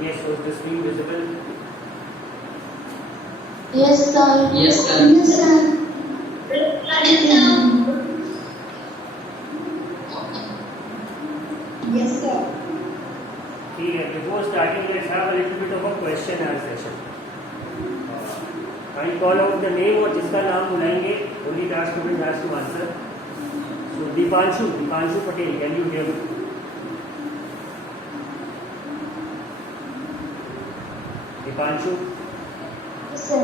Yes, so is the screen visible? Yes, sir. Yes, sir. Yes, sir. Yes, sir. ठीक है, before starting, let's have a little bit of a question and session. I call out the name और जिसका नाम बुलाएंगे, only that student has to answer. So Dipanshu Patel, can you hear me? Dipanshu. Yes, sir.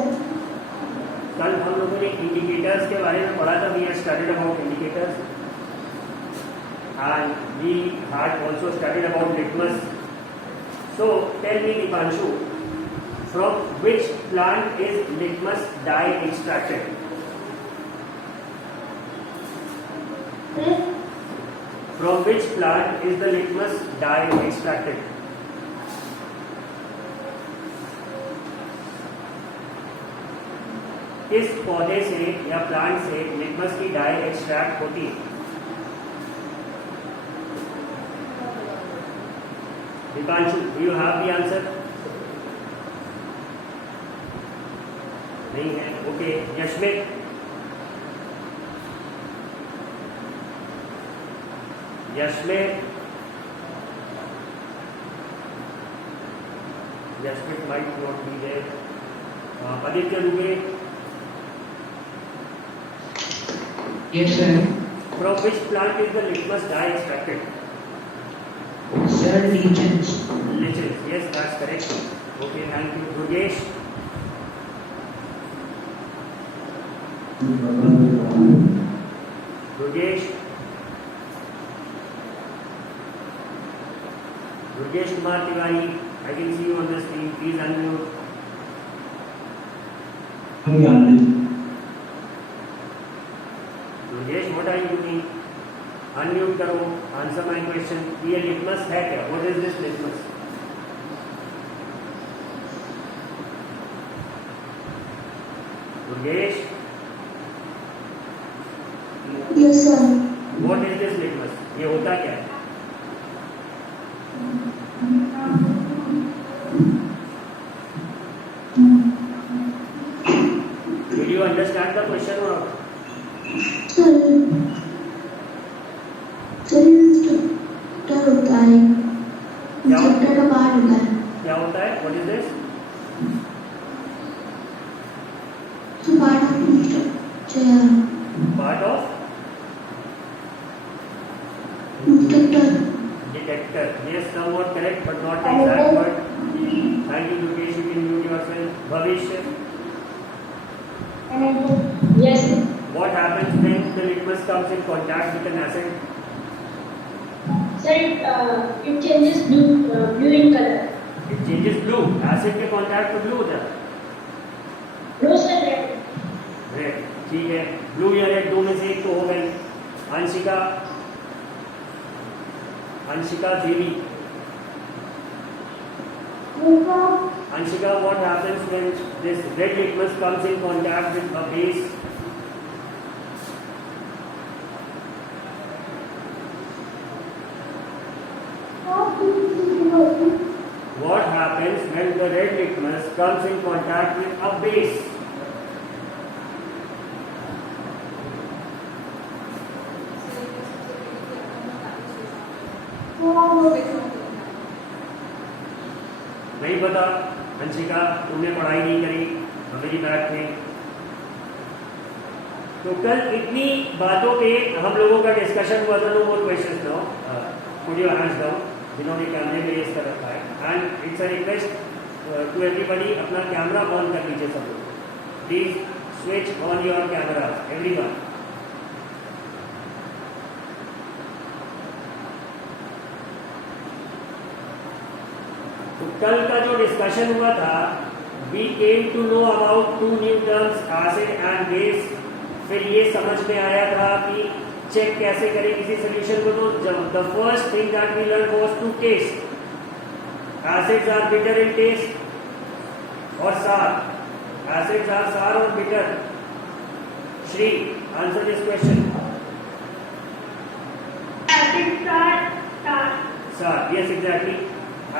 कल हम लोगों ने indicators के बारे में पढ़ा था. We had studied about indicators and we had also studied about litmus. So tell me, Dipanshu, from which plant is litmus dye extracted? From which plant is the litmus dye extracted? किस पौधे से या plant से litmus की die extract होती है? Dipanshu, do you have the answer? नहीं है. Okay, Yashmit. Yashmit might not be there. Aditya Dubey. Yes, sir. From which plant is the litmus dye extracted? Sir, lichens. Lichens. Yes, that's correct. Okay, thank you. Rugesh. Rugesh Kumar Tiwari, I can see you on the screen. Please unmute. Rugesh, what are you doing? Unmute करो. Answer my question. ये litmus है क्या? What is this litmus? Rugesh. Yes, sir. What is this litmus? ये होता क्या है? Did you understand the question or not? Sir, instructor होता है. इंस्ट्रक्टर का पार्ट होता है. क्या होता है? What is this? So part of instructor. Part of Instructor. detector. Yes, somewhat correct, but not the exact word. Thank you, Rugesh. You can mute yourself. Bhavish. Yes. What happens when the litmus comes in contact with an acid? Sir, it changes blue in color. It changes blue. Acid के contact में blue होता है. Blue sir, red. Red. ठीक है. Blue या red दो में से एक तो हो गई. अंशिका देवी. Anshika, what happens when this red litmus comes in contact with a base? What happens when the red litmus comes in contact with a base? नहीं पता. अंशिका, तुमने पढ़ाई नहीं करी, मेरी बैठ में. तो कल इतनी बातों पे हम लोगों का डिस्कशन हुआ था. No more questions now. Put your hands down. जिन्होंने कैमरे में रेस कर रखा है. And it's a request to everybody, अपना कैमरा ऑन कर लीजिए सब लोग. Please switch on your camera everyone. तो कल का जो डिस्कशन हुआ था, we came to know about two new terms, acid and base. फिर ये समझ में आया था कि चेक कैसे करें किसी सोल्यूशन को. तो the first thing that we learn was to taste. Acids are bitter in taste और सार. एसिड्स आर सार और bitter. Shri, answer this question. Acids are sour. Yes, exactly.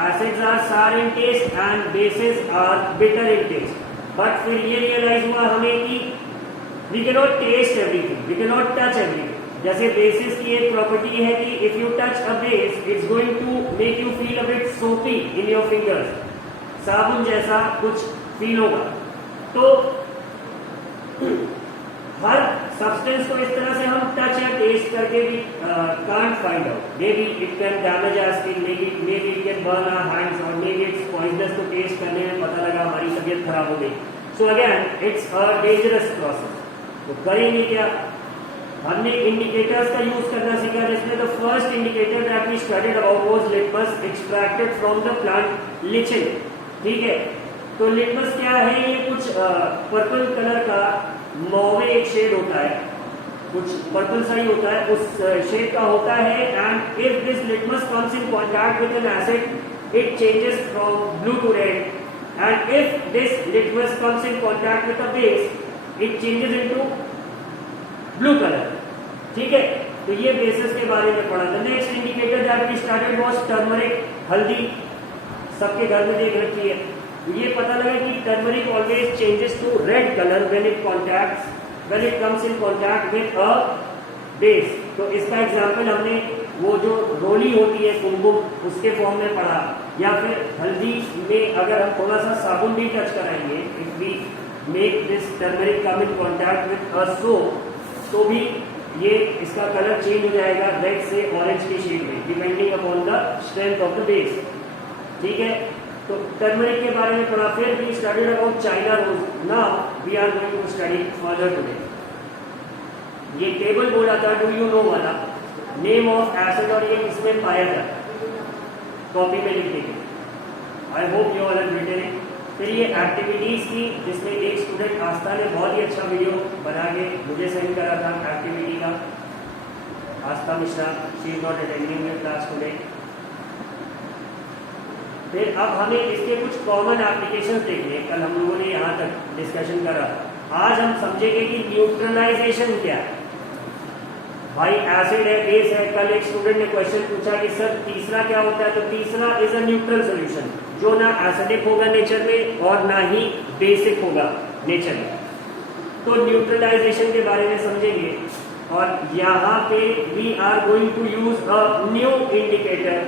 Acids are sour in taste and bases are bitter in taste. But फिर ये realise हुआ हमें कि we can not taste everything, we can not touch everything. जैसे bases की एक property है कि if you touch a base it's going to make you feel a bit soapy in your fingers, साबुन जैसा कुछ फील होगा। तो हर सब्सटेंस को इस तरह से हम टच या टेस्ट करके भी can't find out. Maybe it can damage our skin, maybe it can burn our hands, और मे बी इट्स पॉइजनस। तो टेस्ट करने में पता लगा हमारी तबीयत खराब हो गई। So again it's a dangerous process. तो करेंगे क्या? हमने इंडिकेटर्स का यूज करना सीखा, जिसमें the first indicator that we studied about was litmus extracted from the plant lichen. ठीक है, तो लिटमस क्या है? ये कुछ पर्पल कलर का मौवे एक शेड होता है, कुछ पर्पल सा ही होता है, उस शेड का होता है। And if this litmus comes in contact with an acid it changes from blue to red, and if this litmus comes in contact with a base it changes into blue colour. ठीक है, तो ये basis के बारे में पढ़ा था। Next indicator that we started was turmeric, हल्दी सबके घर में देख रखी है। ये पता लगा कि turmeric always changes to red colour when it comes in contact with a base. तो इसका एग्जांपल हमने वो जो रोली होती है कुमकुम, उसके फॉर्म में पढ़ा। या फिर हल्दी में अगर हम थोड़ा सा साबुन भी टच कराएंगे, if we make this turmeric come in contact with a soap, तो भी ये इसका कलर चेंज हो जाएगा रेड से ऑरेंज की शेड में, depending upon the strength of the base. ठीक है, तो टर्मरिक के बारे में पढ़ा। फिर we studied about China rose. Now we are going to study further today. ये टेबल बोला था डू यू नो वाला, नेम ऑफ एसिड, और ये किसमें पाया जाता है, कॉपी में लिख देंगे। I hope you all have written it. फिर ये एक्टिविटीज थी, जिसमें एक स्टूडेंट आस्था ने बहुत ही अच्छा वीडियो बना के मुझे सेंड करा था एक्टिविटी का। Astha Mishra, she is not attending the class today. फिर अब हमें इसके कुछ कॉमन एप्लीकेशंस देखने। कल हम लोगों ने यहाँ तक डिस्कशन करा, आज हम समझेंगे कि न्यूट्रलाइजेशन क्या है। भाई एसिड है, बेस है। कल एक स्टूडेंट ने क्वेश्चन पूछा कि सर तीसरा क्या होता है, तो तीसरा इज अ न्यूट्रल सॉल्यूशन, जो ना एसिडिक होगा नेचर में और ना ही बेसिक होगा नेचर में। तो न्यूट्रलाइजेशन के बारे में समझेंगे। और यहाँ पे we are going to use a new indicator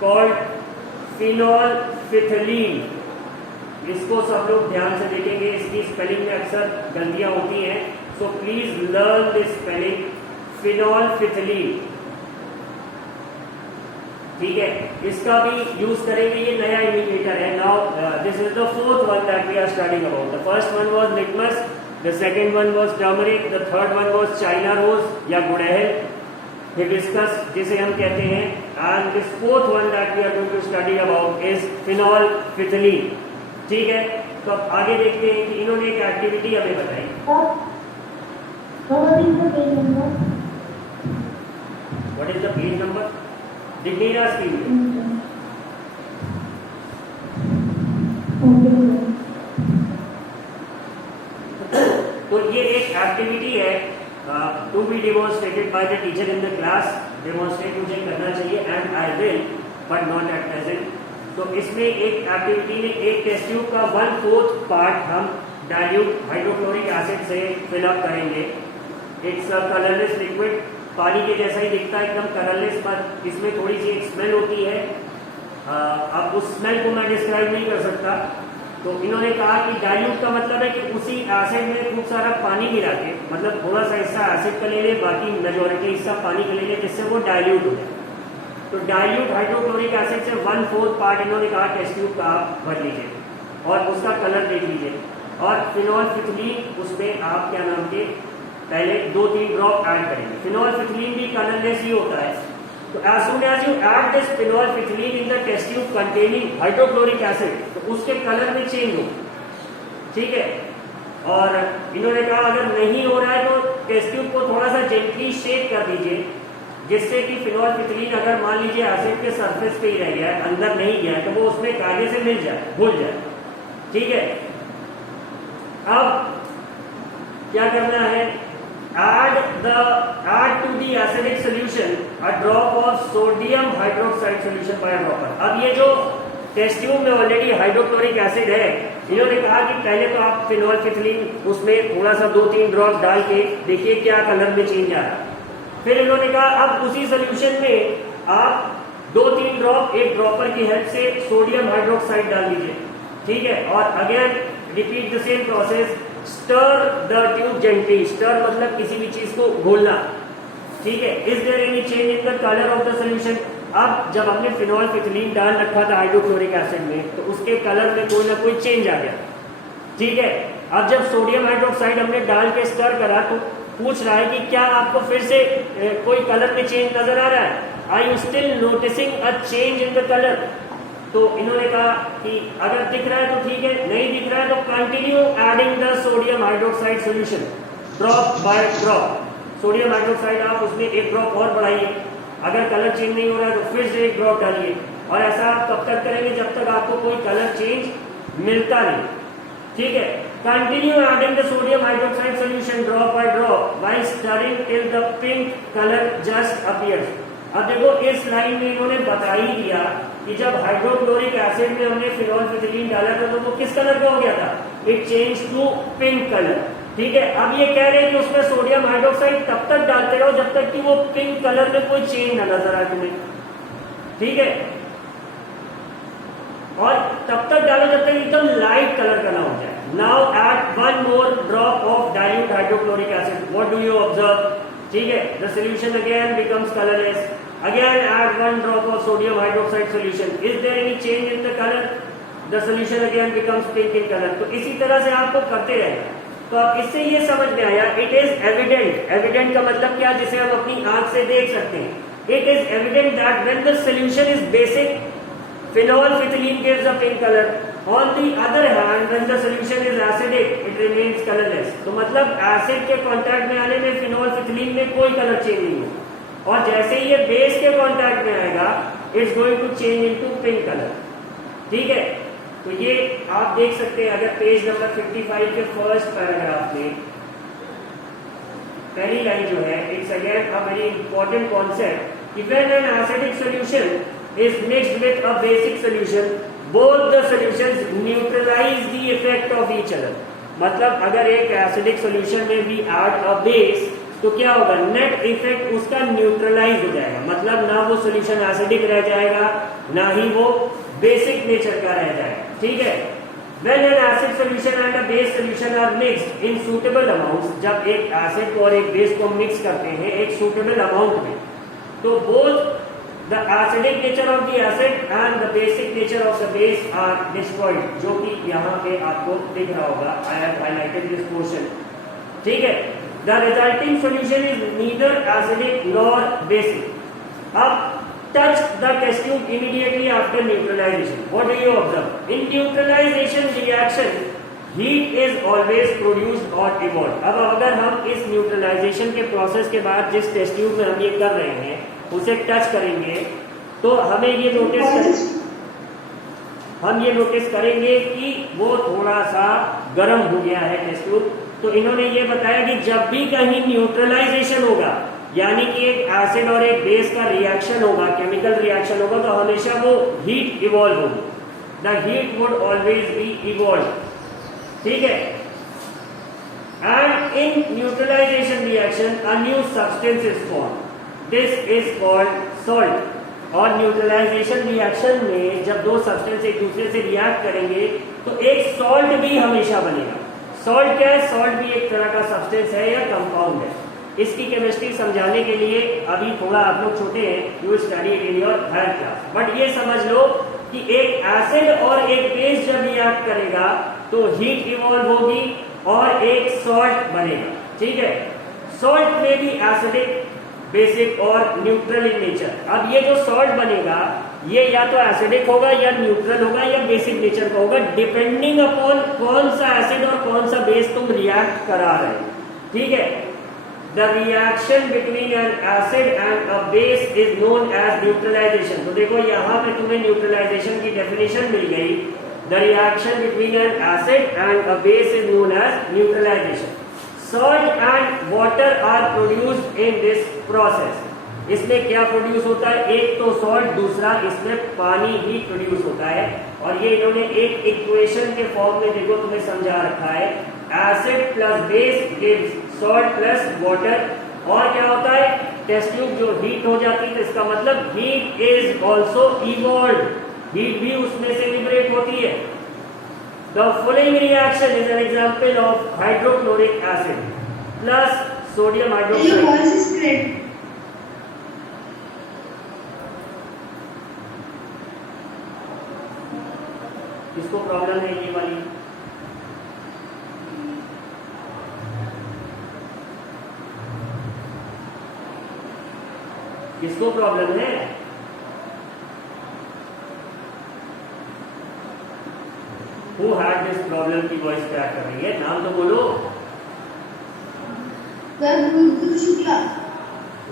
called phenolphthalein. इसको सब लोग ध्यान से देखेंगे, इसकी स्पेलिंग में अक्सर गलतियां होती हैं, so please learn this spelling, phenolphthalein. ठीक है, इसका भी यूज करेंगे। ये नया इंडिकेटर है। Now this is the fourth one that we are studying about. The first one was litmus, the second one was turmeric, the third one was China rose या गुड़हल, हिबिस्कस जिसे हम कहते हैं, and this fourth one that we are going to study about is phenolphthalein. ठीक है, तो अब आगे देखते हैं कि इन्होंने एक एक्टिविटी हमें बताई। What is the page number? दिख नहीं रहा स्क्रीन में? तो ये एक एक्टिविटी है to be demonstrated by the teacher in the class. Demonstrate मुझे करना चाहिए and I will, but not at present. तो इसमें एक एक्टिविटी में एक टेस्ट ट्यूब का 1/4 पार्ट हम डाइल्यूट हाइड्रोक्लोरिक एसिड से फिलअप करेंगे। इट्स अ कलरलेस लिक्विड, पानी के जैसा ही दिखता है, एकदम कलरलेस, पर इसमें थोड़ी सी एक स्मेल होती है। अब उस स्मेल को मैं डिस्क्राइब नहीं कर सकता। तो इन्होंने कहा कि डाइल्यूट का मतलब है कि उसी एसिड में खूब सारा पानी मिला के, मतलब थोड़ा सा हिस्सा एसिड का ले ले, बाकी मेजोरिटी हिस्सा पानी का ले ले, जिससे वो डाइल्यूट हो जाए। तो डाइल्यूट हाइड्रोक्लोरिक एसिड से 1/4 पार्ट इन्होंने कहा टेस्ट ट्यूब का आप भर लीजिए और उसका कलर देख लीजिए। और फिनोल्फिथिलीन उसमें आप क्या नाम के पहले 2-3 ड्रॉप ऐड करेंगे। फिनोल्फिथिलीन भी कलरलेस ही होता है। तो as soon as you add this phenolphthalein in the test tube containing hydrochloric acid, तो उसके कलर में चेंज हो। ठीक है, और इन्होंने कहा अगर नहीं हो रहा है तो टेस्ट ट्यूब को थोड़ा सा जेंटली शेक कर दीजिए, जिससे कि फिनोल्फिथिलीन अगर मान लीजिए एसिड के सरफेस पे ही रह गया है, अंदर नहीं गया है, तो वो उसमें कायदे से मिल जाए, घुल जाए। ठीक है, अब क्या करना है, add to the acidic solution a drop of sodium hydroxide solution by a dropper. अब ये जो टेस्ट ट्यूब में ऑलरेडी हाइड्रोक्लोरिक एसिड है, इन्होंने कहा कि पहले तो आप फिनोल्फिथिलीन उसमें थोड़ा सा 2-3 ड्रॉप डाल के देखिए क्या कलर में चेंज आ रहा है। फिर इन्होंने कहा अब उसी सोल्यूशन में आप 2-3 ड्रॉप एक ड्रॉपर की हेल्प से सोडियम हाइड्रोक्साइड डाल दीजिए, ठीक है, और again repeat the same process, stir the tube gently, stir मतलब किसी भी चीज को घोलना, ठीक है। Is there any change in the colour of the solution? अब जब हमने फिनोल्फिथिलीन डाल रखा था हाइड्रोक्लोरिक एसिड में तो उसके कलर में कोई ना कोई चेंज आ गया, ठीक है। अब जब सोडियम हाइड्रोक्साइड हमने डाल के स्टर करा तो पूछ रहा है कि क्या आपको फिर से कोई कलर में चेंज नजर आ रहा है? Are you still noticing a change in the colour? तो इन्होंने कहा कि अगर दिख रहा है तो ठीक है, नहीं दिख रहा है तो continue adding the sodium hydroxide solution drop by drop. Sodium hydroxide आप उसमें एक ड्रॉप और बढ़ाइए, अगर कलर चेंज नहीं हो रहा है तो फिर से एक ड्रॉप डालिए, और ऐसा आप तब तक करेंगे जब तक आपको कोई कलर चेंज मिलता नहीं, ठीक है। Continue adding the sodium hydroxide solution drop by drop while stirring till the pink colour just appears. अब देखो इस लाइन में इन्होंने बता ही दिया कि जब हाइड्रोक्लोरिक एसिड में हमने फिनोल्फिथिलीन डाला था तो वो किस कलर का हो गया था? It change to pink colour, ठीक है। अब ये कह रहे हैं कि उसमें सोडियम हाइड्रोक्साइड तब तक डालते रहो जब तक कि वो पिंक कलर में कोई चेंज ना नजर आए तुम्हें, ठीक है, और तब तक डालो जब तक एकदम लाइट कलर का ना हो जाए। Now add 1 more drop of dilute hydrochloric acid. What do you observe? ठीक है, the solution again becomes colorless. Again add 1 drop of sodium hydroxide solution. Is there any change in the color? The solution again becomes pink in color. तो इसी तरह से आपको करते रहेगा। तो अब इससे ये समझ में आया, it is evident. Evident का मतलब क्या? जिसे हम अपनी आंख से देख सकते हैं। It is evident that when the solution is basic, phenolphthalein gives a pink color. On the other hand, when the solution is acidic, it remains colorless. तो मतलब एसिड के कांटेक्ट में आने में फिनोल्फिथिलीन में कोई कलर चेंज नहीं है, और जैसे ही ये बेस के कांटेक्ट में आएगा it's going to change into pink colour, ठीक है। तो ये आप देख सकते हैं अगर पेज नंबर 55 के फर्स्ट पैराग्राफ में पहली लाइन जो है, it's again a very important concept कि when an acidic solution is mixed with a basic solution, both the solutions neutralize the effect of each other. मतलब अगर एक एसिडिक सॉल्यूशन में भी ऐड अ बेस तो क्या होगा? नेट इफेक्ट उसका न्यूट्रलाइज हो जाएगा, मतलब ना वो सॉल्यूशन एसिडिक रह जाएगा ना ही वो बेसिक नेचर का रह जाएगा, ठीक है। When an acid solution and a base solution are mixed in suitable amounts, जब एक एसिड और एक बेस को मिक्स करते हैं एक सुटेबल अमाउंट में, तो both the acidic nature of the acid and the basic nature of the base are destroyed, जो कि यहाँ पे आपको दिख रहा होगा। I have highlighted this portion, ठीक है। The resulting solution is neither acidic nor basic. अब touch the test tube immediately after neutralization. What do you observe? In neutralization reaction, heat is always produced or evolved. अब अगर हम इस neutralisation के process के बाद जिस टेस्ट ट्यूब में हम ये कर रहे हैं उसे टच करेंगे तो हमें ये नोटिस करेंगे कि वो थोड़ा सा गर्म हो गया है टेस्ट ट्यूब। तो इन्होंने ये बताया कि जब भी कहीं न्यूट्रलाइजेशन होगा, यानी कि एक एसिड और एक बेस का रिएक्शन होगा, केमिकल रिएक्शन होगा, तो हमेशा वो हीट इवॉल्व होगी। The heat would always be evolve, ठीक है। And in neutralisation reaction a new substance is form, this is called salt. और न्यूट्रलाइजेशन रिएक्शन में जब दो सब्सटेंस एक दूसरे से रिएक्ट करेंगे तो एक सॉल्ट भी हमेशा बनेगा। सॉल्ट क्या है? सॉल्ट भी एक तरह का सब्सटेंस है या कंपाउंड है। इसकी केमिस्ट्री समझाने के लिए अभी थोड़ा आप लोग छोटे हैं, you study in your higher class, but ये समझ लो कि एक एसिड और एक बेस जब रिएक्ट करेगा तो हीट इवॉल्व होगी और एक सॉल्ट बनेगा, ठीक है। सॉल्ट में भी एसिडिक, बेसिक और न्यूट्रल इन नेचर। अब ये जो सॉल्ट बनेगा ये या तो एसिडिक होगा या न्यूट्रल होगा या बेसिक नेचर का होगा, डिपेंडिंग अपॉन कौन सा एसिड और कौन सा बेस तुम रिएक्ट करा रहे हो, ठीक है। The reaction between an acid and a base is known as neutralisation. तो देखो यहाँ पे तुम्हें न्यूट्रलाइजेशन की डेफिनेशन मिल गई। The reaction between an acid and a base is known as neutralisation. salt and water are produced in this process. इसमें क्या प्रोड्यूस होता है? एक तो सॉल्ट, दूसरा इसमें पानी ही प्रोड्यूस होता है। और ये इन्होंने एक इक्वेशन के फॉर्म में देखो तुम्हें समझा रखा है, acid plus base gives salt plus water. और क्या होता है? टेस्ट ट्यूब जो हीट हो जाती है तो इसका मतलब heat is also evolve, heat भी उसमें से लिबरेट होती है। The following reaction is an example of hydrochloric acid plus sodium Your hydroxide. voice is great. किसको प्रॉब्लम है ये वाली? किसको प्रॉब्लम है? Who had this problem की वॉइस क्रैक कर रही है? नाम तो बोलो। रुद्र शुक्ला।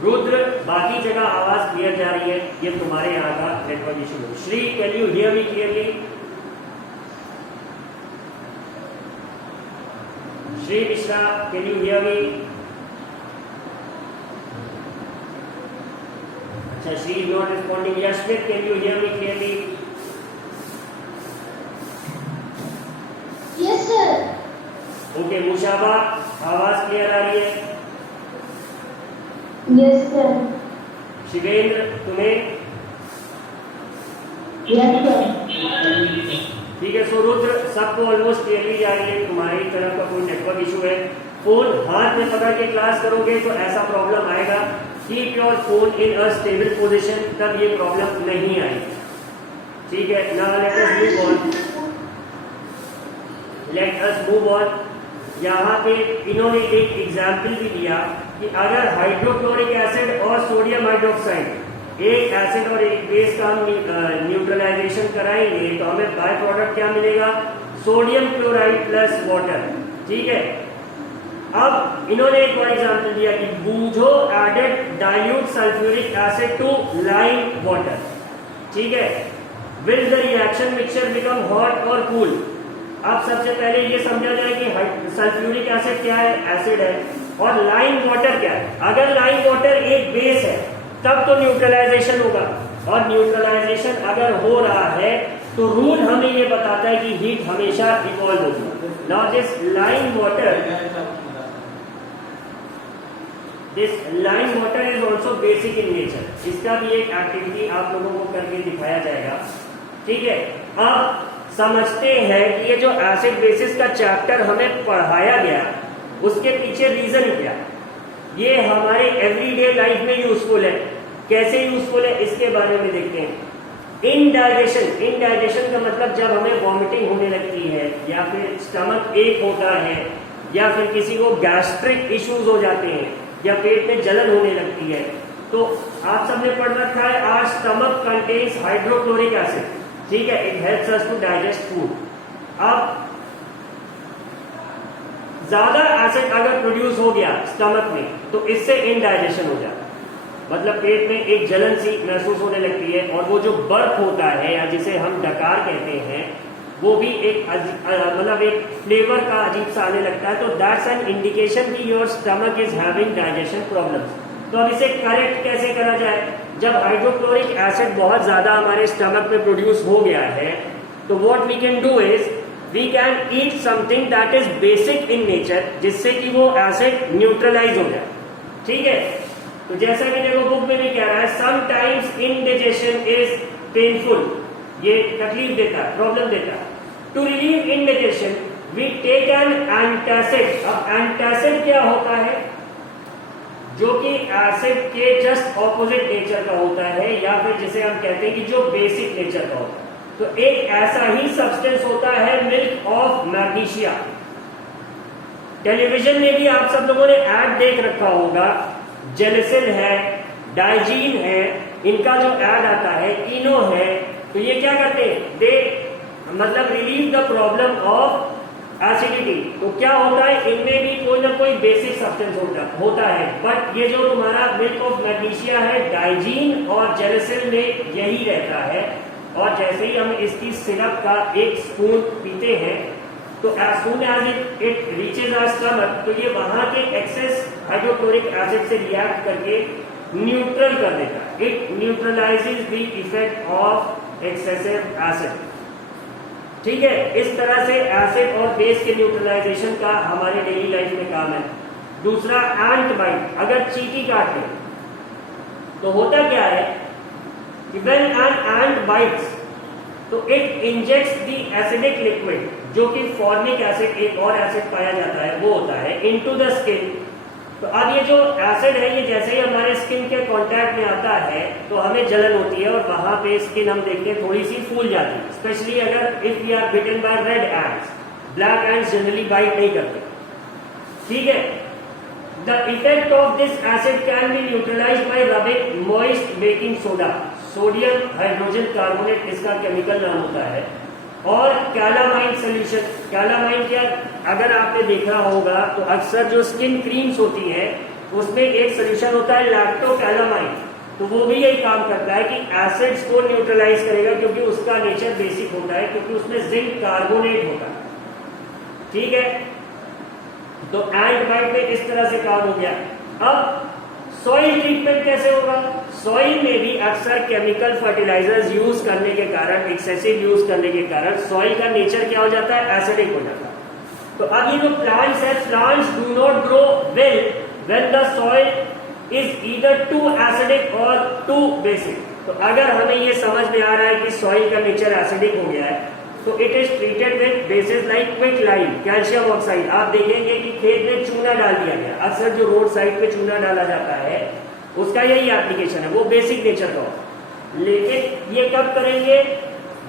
रुद्र, बाकी जगह आवाज क्लियर जा रही है, ये तुम्हारे यहाँ का नेटवर्क इशू है। Shri, can you hear me clearly? Shri Mishra, can you hear me? अच्छा, Shri is not responding. Yashmit, can you hear me clearly? Yes sir. Okay, Mushaba, आवाज क्लियर आ रही है? Yes sir. शिवेंद्र, तुम्हें? Yes sir. ठीक है। सो रुद्र, सबको ऑलमोस्ट क्लियरली जा रही है, तुम्हारी तरफ का कोई नेटवर्क इशू है। फोन हाथ में पकड़ के क्लास करोगे तो ऐसा प्रॉब्लम आएगा। Keep your phone in a stable position, तब ये प्रॉब्लम नहीं आएगी। ठीक है, now let us move on. Let us move on. यहाँ पे इन्होंने एक एग्जाम्पल भी दिया कि अगर हाइड्रोक्लोरिक एसिड और सोडियम हाइड्रोक्साइड, एक एसिड और एक बेस का हम न्यूट्रलाइजेशन कराएंगे तो हमें बाय प्रोडक्ट क्या मिलेगा? Sodium chloride plus water. ठीक है। अब इन्होंने एक और एग्जाम्पल दिया कि Boojho added dilute sulphuric acid to lime water. ठीक है। Will the reaction mixture become hot और कूल? अब सबसे पहले ये समझा जाए कि सल्फ्यूरिक एसिड क्या है? एसिड है। और लाइम वाटर क्या है? अगर लाइम वाटर एक बेस है तब तो न्यूट्रलाइजेशन होगा, और न्यूट्रलाइजेशन अगर हो रहा है तो रूल हमें ये बताता है कि हीट हमेशा इवॉल्व होगी। Now this lime water is also basic in nature. इसका भी एक एक्टिविटी आप लोगों को करके दिखाया जाएगा। ठीक है। अब समझते हैं कि ये जो एसिड बेसिस का चैप्टर हमें पढ़ाया गया उसके पीछे रीजन क्या, ये हमारे एवरीडे लाइफ में यूजफुल है। कैसे यूजफुल है इसके बारे में देखते हैं। इनडाइजेशन का मतलब जब हमें वॉमिटिंग होने लगती है, या फिर स्टमक एक होता है, या फिर किसी को गैस्ट्रिक इश्यूज हो जाते हैं, या पेट में जलन होने लगती है, तो आप सबने पढ़ रखा है our stomach contains hydrochloric acid. ठीक है, it helps us to digest food. अब ज्यादा एसिड अगर प्रोड्यूस हो गया स्टमक में तो इससे इनडाइजेशन हो जाता है, मतलब पेट में एक जलन सी महसूस होने लगती है, और वो जो बर्फ होता है या जिसे हम डकार कहते हैं वो भी एक मतलब एक फ्लेवर का अजीब सा आने लगता है। तो दैट्स एन इंडिकेशन कि your stomach is having digestion problems. तो अब इसे करेक्ट कैसे करा जाए? जब हाइड्रोक्लोरिक एसिड बहुत ज्यादा हमारे स्टमक में प्रोड्यूस हो गया है तो what we can do is we can eat something that is basic in nature, जिससे कि वो एसिड न्यूट्रलाइज हो जाए। ठीक है। तो जैसा कि देखो बुक में भी कह रहा है, समटाइम्स इंडाइजेशन इज पेनफुल, ये तकलीफ देता है, प्रॉब्लम देता है। To relieve indigestion we take an antacid. अब एंटासिड क्या होता है? जो कि एसिड के जस्ट ऑपोजिट नेचर का होता है, या फिर जिसे हम कहते हैं कि जो बेसिक नेचर का होता है। तो एक ऐसा ही सब्सटेंस होता है मिल्क ऑफ मैग्नीशिया। टेलीविजन में भी आप सब लोगों ने ऐड देख रखा होगा, जेलिसिल है, डाइजीन है, इनका जो ऐड आता है, इनो है। तो ये क्या करते हैं? दे मतलब relieve the problem of acidity. तो क्या होता है? इनमें भी कोई ना कोई बेसिक सब्सटेंस होता है, बट ये जो तुम्हारा मिल्क ऑफ मैग्नीशिया है, डाइजीन और जेलिसिल में यही रहता है। और जैसे ही हम इसकी सिरप का एक स्पून पीते हैं तो as soon as it reaches our stomach, तो ये वहां के एक्सेस हाइड्रोक्लोरिक एसिड से रिएक्ट करके न्यूट्रल कर देगा. It न्यूट्रलाइजेज the effect of excessive acid. ठीक है, इस तरह से एसिड और बेस के न्यूट्रलाइजेशन का हमारे डेली लाइफ में काम है. दूसरा, एंट बाइट. अगर चींटी काट ले तो होता क्या है, व्हेन एन एंट बाइट्स तो it injects the acidic liquid, जो कि फॉर्मिक एसिड, एक और एसिड पाया जाता है वो होता है, इनटू द स्किन. तो अब ये जो एसिड है ये जैसे ही हमारे स्किन के कांटेक्ट में आता है तो हमें जलन होती है और वहां पे स्किन हम देखते हैं थोड़ी सी फूल जाती है. स्पेशली अगर if we are bitten by red ants. Black ants generally bite नहीं करते. ठीक है, the effect of this acid can be neutralised by rubbing moist baking soda. Sodium hydrogen carbonate इसका केमिकल नाम होता है. और कैलामाइन सोल्यूशन. कैलामाइन क्या, अगर आपने देखा होगा तो अक्सर जो स्किन क्रीम्स होती है उसमें एक सोल्यूशन होता है लैक्टोकैलामाइन. तो वो भी यही काम करता है कि एसिड्स को न्यूट्रलाइज करेगा, क्योंकि उसका नेचर बेसिक होता है, क्योंकि उसमें जिंक कार्बोनेट होता है. ठीक है, तो एंट बाइट में इस तरह से काम हो गया. अब सॉइल ट्रीटमेंट कैसे होगा? सॉइल में भी अक्सर केमिकल फर्टिलाइजर्स यूज करने के कारण, एक्सेसिव यूज करने के कारण सॉइल का नेचर क्या हो जाता है, एसिडिक हो जाता है. तो अब ये जो प्लांट्स है, plants do not grow well when the soil is either too acidic और टू बेसिक. तो अगर हमें ये समझ में आ रहा है कि सॉइल का नेचर एसिडिक हो गया है तो it is treated with basis like quick lime, calcium oxide. आप देखेंगे कि खेत में चूना डाल दिया गया. अक्सर जो रोड साइड पे चूना डाला जाता है उसका यही एप्लीकेशन है, वो बेसिक नेचर का हो. लेकिन ये कब करेंगे,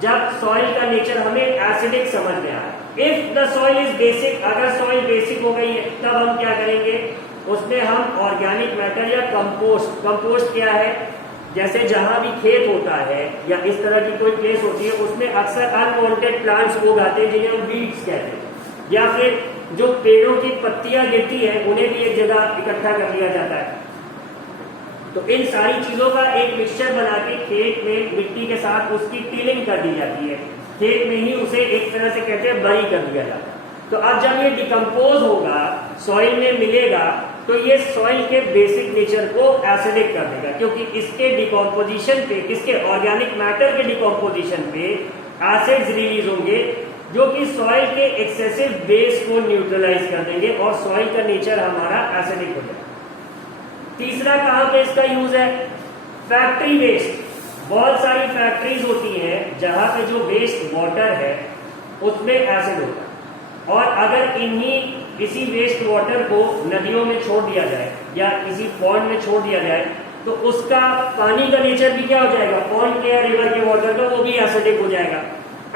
जब सॉइल का नेचर हमें एसिडिक समझ में आए. If the soil is basic, अगर सॉइल बेसिक हो गई है तब हम क्या करेंगे, उसमें हम ऑर्गेनिक मैटर या कंपोस्ट. कंपोस्ट क्या है, जैसे जहां भी खेत होता है या इस तरह की कोई प्लेस होती है उसमें अक्सर अनवांटेड प्लांट्स उगाते हैं जिन्हें हम वीड्स कहते हैं, या फिर जो पेड़ों की पत्तियां गिरती है उन्हें भी एक जगह इकट्ठा कर लिया जाता है. तो इन सारी चीजों का एक मिक्सचर बना के खेत में मिट्टी के साथ उसकी टिलिंग कर दी जाती है. खेत में ही उसे एक तरह से कहते हैं बरी कर दिया जाता है. तो अब जब ये डिकम्पोज होगा, सॉइल में मिलेगा, तो ये सॉइल के बेसिक नेचर को एसिडिक कर देगा, क्योंकि इसके डिकम्पोजिशन पे, किसके, ऑर्गेनिक मैटर के डिकम्पोजिशन पे एसिड्स रिलीज होंगे जो कि सॉइल के एक्सेसिव बेस को न्यूट्रलाइज कर देंगे और सॉइल का नेचर हमारा एसिडिक हो जाएगा. तीसरा कहां पे इसका यूज है, फैक्ट्री वेस्ट. बहुत सारी फैक्ट्रीज होती हैं जहां पे जो वेस्ट वाटर है उसमें एसिड होता है, और अगर इसी वेस्ट वाटर को नदियों में छोड़ दिया जाए या किसी पॉन्ड में छोड़ दिया जाए तो उसका पानी का नेचर भी क्या हो जाएगा, पॉन्ड के या रिवर के वाटर का, वो भी एसिडिक हो जाएगा.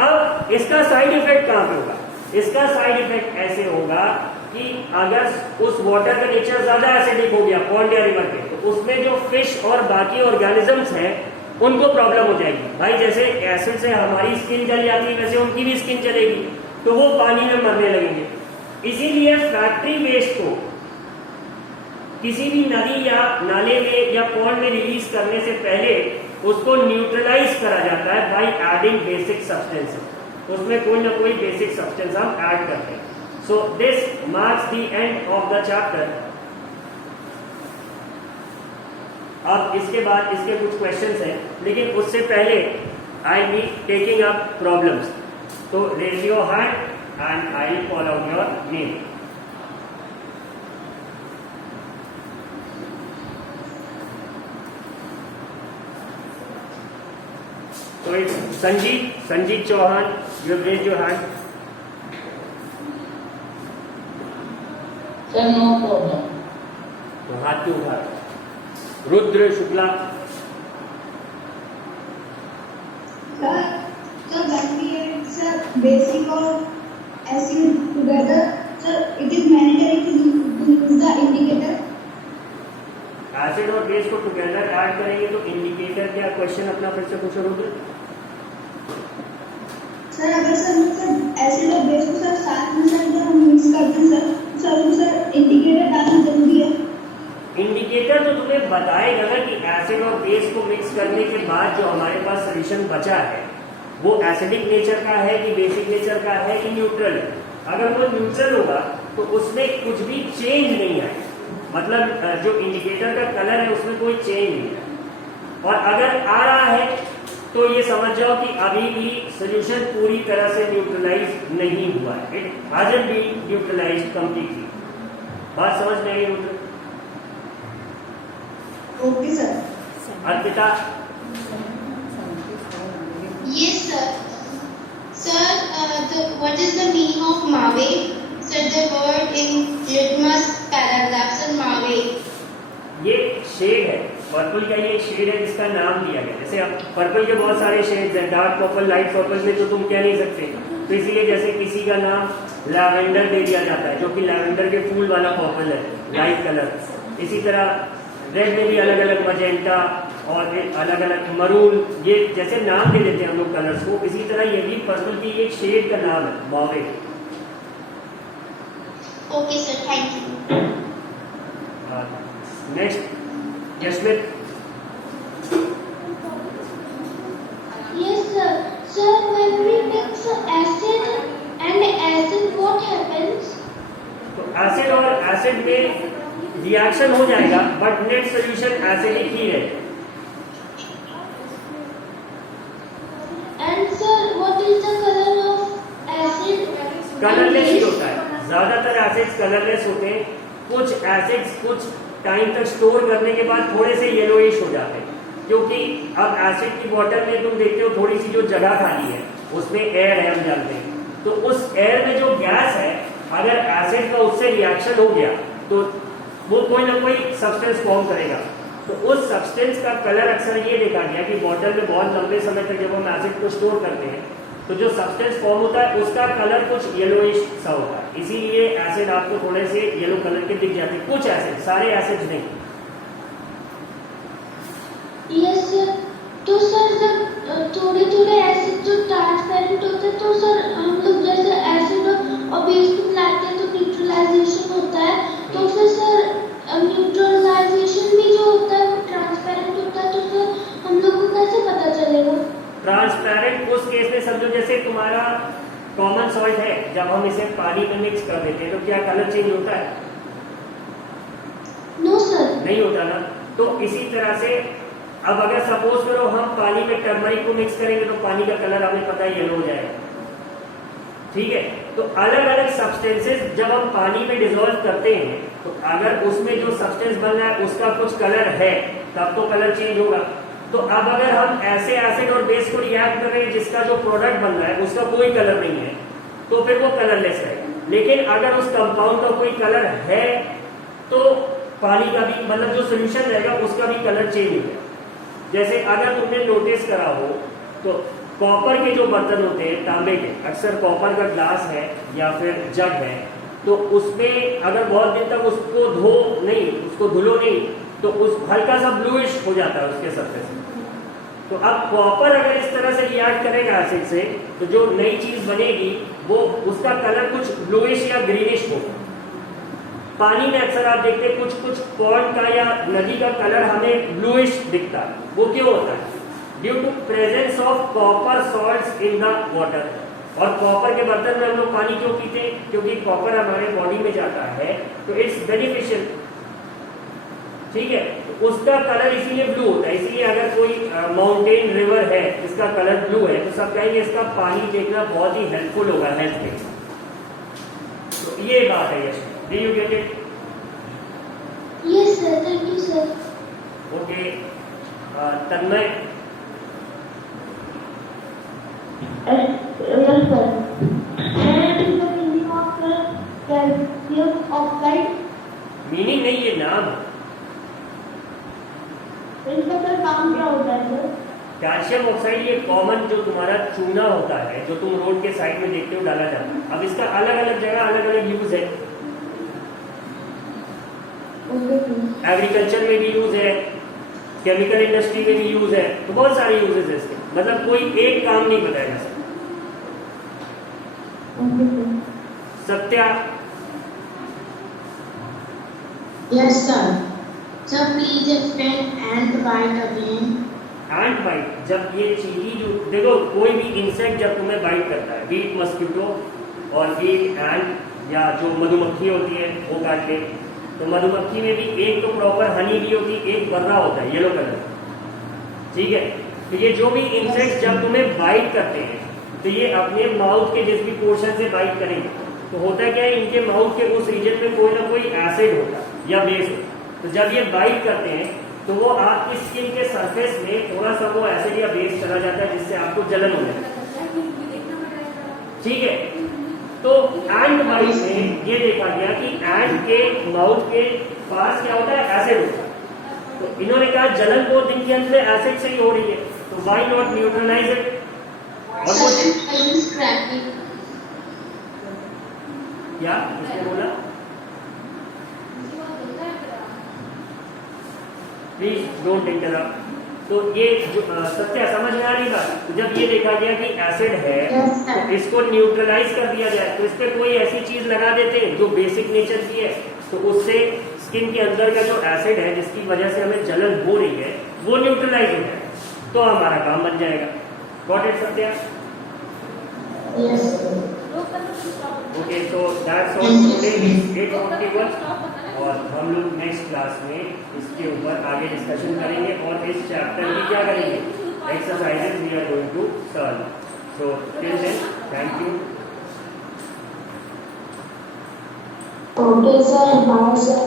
अब इसका साइड इफेक्ट कहां पे होगा, इसका साइड इफेक्ट ऐसे होगा कि अगर उस वाटर का नेचर ज्यादा एसिडिक हो गया पॉन्ड या रिवर के, तो उसमें जो फिश और बाकी ऑर्गेनिजम्स हैं उनको प्रॉब्लम हो जाएगी. भाई जैसे एसिड से हमारी स्किन जल जाती है वैसे उनकी भी स्किन जलेगी, तो वो पानी में मरने लगेंगे. इसीलिए फैक्ट्री वेस्ट को किसी भी नदी या नाले में या पॉन्ड में रिलीज करने से पहले उसको न्यूट्रलाइज करा जाता है बाय एडिंग बेसिक सब्सटेंसेस. उसमें कोई ना कोई बेसिक सब्सटेंस हम ऐड करते हैं. So this marks the end of the chapter. अब इसके बाद इसके कुछ क्वेश्चंस हैं, लेकिन उससे पहले I be taking up problems. तो raise your hand and I will call out your name. So it's Sanjeet Chauhan, you have raised your hand. Sir, no problem. तो हाथ क्यों उठा? Rudra Shukla. Sir, when we add, sir, basic or acid together, sir, it is mandatory to use the indicator. Acid और base को together add करेंगे तो indicator क्या, question अपना फिर से पूछो रुद्र. सर अगर सर एसिड और बेस को सर साथ में सर जब हम मिक्स करते हैं सर इंडिकेटर डालना जरूरी है. इंडिकेटर तो तुम्हें बताएगा ना कि एसिड और बेस को मिक्स करने के बाद जो हमारे पास सोल्यूशन बचा है वो एसिडिक नेचर का है कि बेसिक नेचर का है कि न्यूट्रल है. अगर वो न्यूट्रल होगा तो उसमें कुछ भी चेंज नहीं आएगा, मतलब जो इंडिकेटर का कलर है उसमें कोई चेंज नहीं है। और अगर आ रहा है तो ये समझ जाओ कि अभी भी सोल्यूशन पूरी तरह से न्यूट्रलाइज नहीं हुआ है, it hasn't been neutralised completely. बात समझ में आई मतलब? Okay sir. Arpita? Yes, sir. Sir, what is the meaning of Mave? Sir, the word in litmus paragraph, sir, Mave. ये शेड है, पर्पल का ये शेड है जिसका नाम दिया गया। जैसे अब पर्पल के बहुत सारे शेड्स हैं, डार्क पर्पल, लाइट पर्पल में तो तुम कह नहीं सकते, तो इसीलिए जैसे किसी का नाम लैवेंडर दे दिया जाता है, जो कि लैवेंडर के फूल वाला पर्पल है, लाइट कलर। इसी तरह रेड में भी अलग अलग मजेंटा और अलग अलग मरून, ये जैसे नाम दे देते हैं हम लोग कलर्स को, इसी तरह ये भी पर्पल की एक शेड का नाम है, mauve. Okay, sir, thank you. Next Yashmit. Yes, sir. Sir, when we mix acid and acid, what happens? तो एसिड और एसिड में रिएक्शन हो जाएगा, बट नेट सोल्यूशन एसिडिक ही है। And sir, what is the color of acid? Colourless ही होता है, ज्यादातर एसिड्स कलरलेस होते हैं। कुछ एसिड्स कुछ टाइम तक स्टोर करने के बाद थोड़े से येलोइश हो जाते हैं, क्योंकि अब एसिड की बॉटल में तुम देखते हो थोड़ी सी जो जगह खाली है उसमें एयर है, हम जानते हैं। तो उस एयर में जो गैस है, अगर एसिड का उससे रिएक्शन हो गया तो वो कोई ना कोई सब्सटेंस फॉर्म करेगा। तो उस सब्सटेंस का कलर अक्सर ये देखा गया कि बॉटल में बहुत लंबे समय तक जब हम एसिड को स्टोर करते हैं तो जो सब्सटेंस फॉर्म होता है उसका कलर कुछ येलोइश सा होता है, इसीलिए एसिड आपको थोड़े से येलो कलर के दिख जाते हैं। कुछ एसिड, सारे एसिड नहीं। Yes, sir. तो सर जब थोड़े थोड़े एसिड जो ट्रांसपेरेंट होते हैं, तो सर हम लोग जैसे एसिड और बेस को मिलाते हैं तो न्यूट्रलाइजेशन होता है, तो फिर सर न्यूट्रलाइजेशन भी जो होता है वो ट्रांसपेरेंट होता है, तो सर हम लोग को कैसे पता चलेगा? ट्रांसपेरेंट उस केस में समझो जैसे तुम्हारा कॉमन सॉल्ट है, जब हम इसे पानी में मिक्स कर देते हैं तो क्या कलर चेंज होता है? No sir. नहीं होता ना। तो इसी तरह से अब अगर सपोज करो हम पानी में टर्मरिक को मिक्स करेंगे तो पानी का कलर हमें पता है येलो हो जाएगा, ठीक है। तो अलग अलग सब्सटेंसेस जब हम पानी में डिसॉल्व करते हैं तो अगर उसमें जो सब्सटेंस बन रहा है उसका कुछ कलर है तब तो कलर चेंज होगा। तो अब अगर हम ऐसे एसिड और बेस को रिएक्ट कर रहे हैं जिसका जो प्रोडक्ट बन रहा है उसका कोई कलर नहीं है तो फिर वो कलरलेस रहेगा। लेकिन अगर उस कंपाउंड का कोई कलर है तो पानी का भी, मतलब जो सोल्यूशन रहेगा उसका भी कलर चेंज होगा। जैसे अगर तुमने नोटिस करा हो तो कॉपर के जो बर्तन होते हैं, तांबे के, अक्सर कॉपर का ग्लास है या फिर जग है, तो उसमें अगर बहुत दिन तक उसको उसको धुलो नहीं तो उस हल्का सा ब्लूइश हो जाता है उसके सरफेस। तो अब कॉपर अगर इस तरह से रिएक्ट करेगा एसिड से तो जो नई चीज बनेगी वो उसका कलर कुछ ब्लूइश या ग्रीनिश होगा। पानी में अक्सर आप देखते हैं कुछ कुछ पॉन्ड का या नदी का कलर हमें ब्लूइश दिखता है, वो क्यों होता है? Due to presence of copper salts in the water. और कॉपर के बर्तन में हम लोग पानी क्यों पीते हैं? क्योंकि कॉपर हमारे बॉडी में जाता है तो इट्स बेनिफिशियल, ठीक है। तो उसका कलर इसीलिए ब्लू होता है। इसीलिए अगर कोई माउंटेन रिवर है जिसका कलर ब्लू है तो सब कहेंगे इसका पानी देखना बहुत ही हेल्पफुल होगा हेल्थ के। तो ये बात है। Yash, do you get it? Yes sir, thank you sir. Okay, Tanmay? Yes sir. What is the meaning of calcium oxide? Meaning नहीं, ये नाम है। इनका सर काम क्या होता है सर? कैल्शियम ऑक्साइड ये कॉमन जो तुम्हारा चूना होता है जो तुम रोड के साइड में देखते हो डाला जाता है। अब इसका अलग अलग जगह अलग अलग यूज है। एग्रीकल्चर में भी यूज है, केमिकल इंडस्ट्री में भी यूज है, तो बहुत सारे यूजेस है इसके। मतलब कोई एक काम नहीं बताया जा सकता। Satya? Yes, sir. Sir, please explain ant bite again. Ant bite, जब ये चींटी जो देखो कोई भी इंसेक्ट जब तुम्हें बाइट करता है, बीट मस्किटो और एक एंड या जो मधुमक्खी होती है वो काट ले। तो मधुमक्खी में भी एक तो प्रॉपर हनी बी होगी, एक बर्रा होता है येलो कलर, ठीक है। तो ये जो भी इंसेक्ट्स जब तुम्हें बाइट करते हैं तो ये अपने माउथ के जिस भी पोर्शन से बाइट करेंगे तो होता क्या है, इनके माउथ के उस रीजन में कोई ना कोई एसिड होता है या बेस होता है। तो जब ये बाइट करते हैं तो वो आपकी स्किन के सरफेस में थोड़ा सा वो एसिड या बेस चला जाता है जिससे आपको जलन हो जाती है, ठीक है। तो एंट बाइट में ये देखा गया कि एंट के माउथ के पास क्या होता है, एसिड होता है। तो इन्होंने कहा जलन को दिन के अंत में एसिड से ही हो रही है, तो व्हाई नॉट न्यूट्रलाइज इट। और वो क्या इसने बोला, प्लीज डोंट इंटरप्ट। तो ये जो सत्या समझ में आ रही बात, तो जब ये देखा गया कि एसिड है तो इसको न्यूट्रलाइज कर दिया जाए, तो इस पर कोई ऐसी चीज लगा देते हैं जो बेसिक नेचर की है, तो उससे स्किन के अंदर का जो एसिड है जिसकी वजह से हमें जलन हो रही है वो न्यूट्रलाइज हो जाएगा, तो हमारा काम बन जाएगा। Got it Satya? Yes. Okay, तो दैट्स ऑल टुडे 8:41 और हम लोग नेक्स्ट क्लास में इसके ऊपर आगे डिस्कशन करेंगे और इस चैप्टर की क्या करेंगे, exercises we are going to solve. So till then thank you. Okay, sir. Bye, sir.